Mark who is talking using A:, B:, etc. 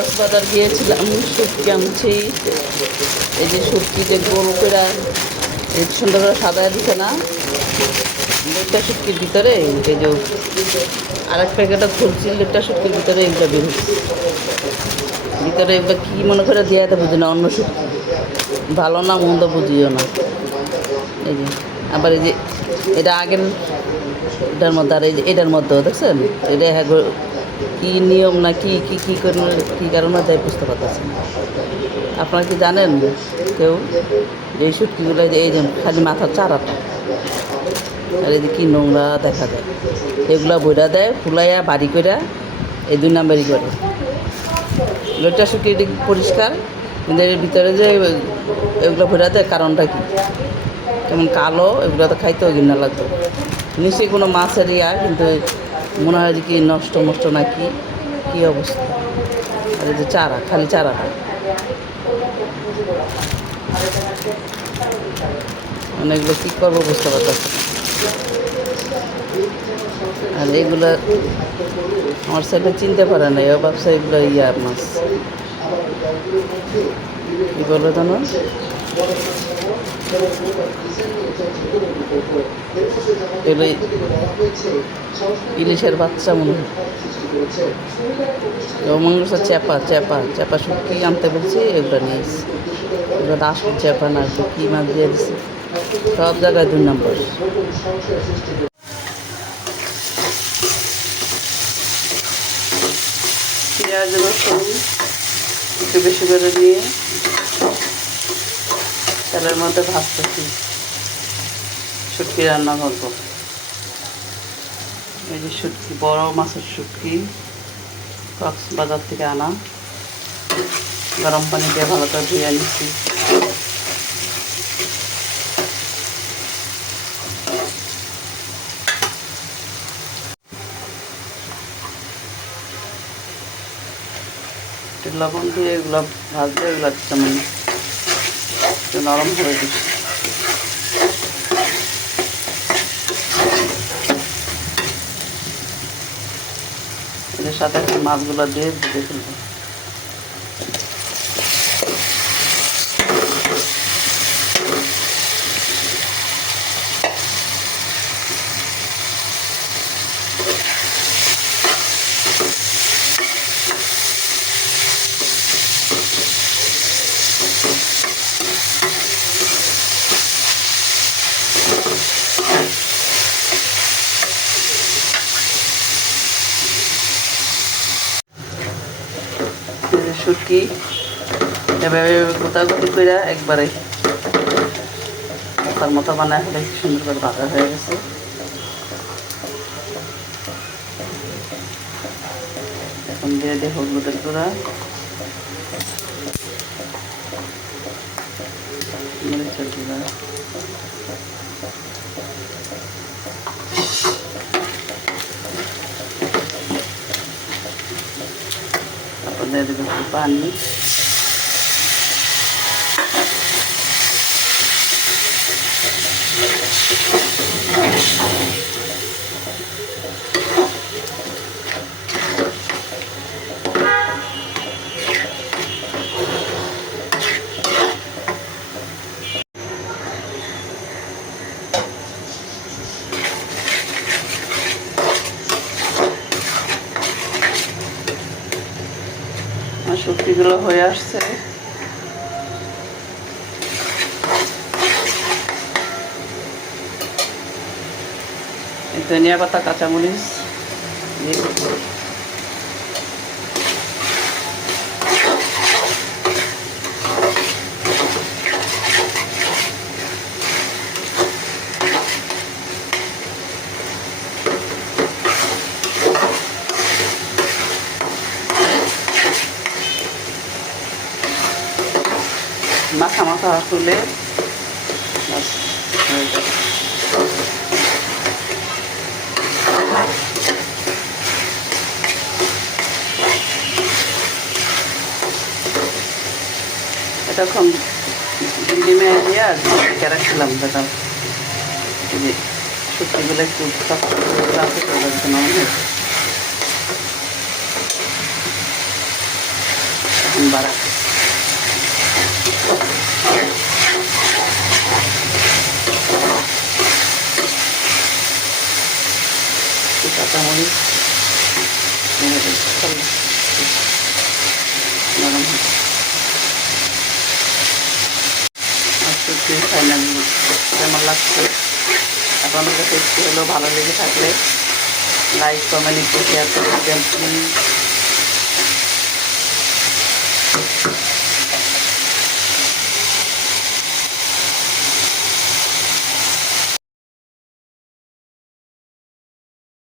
A: কক্সবাজার গিয়েছিলাম শুটকি আনছি। এই যে শুটকি যে গোল করে সুন্দর করে সাজায় দিছে না? লেটটা শুটকির ভিতরে এই যে আর এক প্যাকেটটা খুলছি লেটটা শুটকির ভিতরে এইগুলো বের ভিতরে এগুলো কী মনে করে দিয়ে তো বুঝি না অন্য শুটকি ভালো না মন্দ বুঝিও না। এই যে, আবার এই যে এটা আগের এটার মধ্যে আর এই যে এটার মধ্যে দেখছেন? এটা হ্যাঁ কি নিয়ম না কি কি কি করে কী কারণে দেয় বুঝতে পারতেছেন আপনারা কি জানেন কেউ? যে এই শুটকিগুলো যে এই যে খালি মাথার চারাটা আর এই যে কী নোংরা দেখা যায়, এগুলা বইরা দেয়, ফুলাইয়া বাড়ি কইরা এই দুই নাম্বারই করে। লোকটা শুকিয়ে পরিষ্কার, কিন্তু এর ভিতরে যে এগুলো ভরা দেয় কারণটা কি? যেমন কালো, এগুলো তো খাইতেও ঘৃণা লাগতো। নিশ্চয়ই কোনো মাছের ইয়া, কিন্তু মনে হয় যে কি নষ্ট মষ্ট না কি, কী অবস্থা? আর যে চারা, খালি চারাটা মানে এগুলো কী করব বুঝতে পারতেছি আর এগুলো আমার ছেলে চিনতে পারে না ও ব্যবসা এগুলো ইয়া মাছ। কী বলল জানো? এগুলো ইলিশের বাচ্চা মনে হয়। মাংস চেপা চেপা চেপা শুটকি আনতে বলছি, এগুলো নিয়েছি এগুলো আসল চেপা না কী মাছ দিয়ে দিচ্ছে সব জায়গায় দুই নম্বর। পেঁয়াজ, রসুন একটু বেশি করে দিয়ে তেলের মধ্যে ভাজতেছি। শুটকি রান্না করব। এই যে শুটকি, বড় মাছের শুটকি, কক্সবাজার থেকে আনা। গরম পানি দিয়ে ভালো করে ধুয়ে নিচ্ছি। লবণ দিয়ে এগুলো ভাজলে এগুলো একটু নরম করে দিচ্ছি এর সাথে মাছগুলো দিয়ে ভেজে ফেলব। শুটকি এভাবে গোতাগুতি করে একবারে তার মতো বানায় হলে সুন্দর করে ভাজা হয়ে গেছে। এখন দিয়ে দিয়ে হলুদের গুঁড়া। মরিচের গুঁড়া। দিয়ে দেবো একটু পানি শুটকিগুলো হয়ে আসছে। ধনিয়া পাতা কাঁচামরিচ দিয়ে মাথা মাখা তুলে হয়ে ডিমে দিয়ে আর রাখছিলাম একটু রাখতে অনেক বাড়া কাঁচামরিচ। নরম। আজকে কি ফাইনাল কেমন লাগছে আপনাদের একটু হলেও ভালো লেগে থাকলে লাইক কমেন্ট একটু শেয়ার করে প্লিজ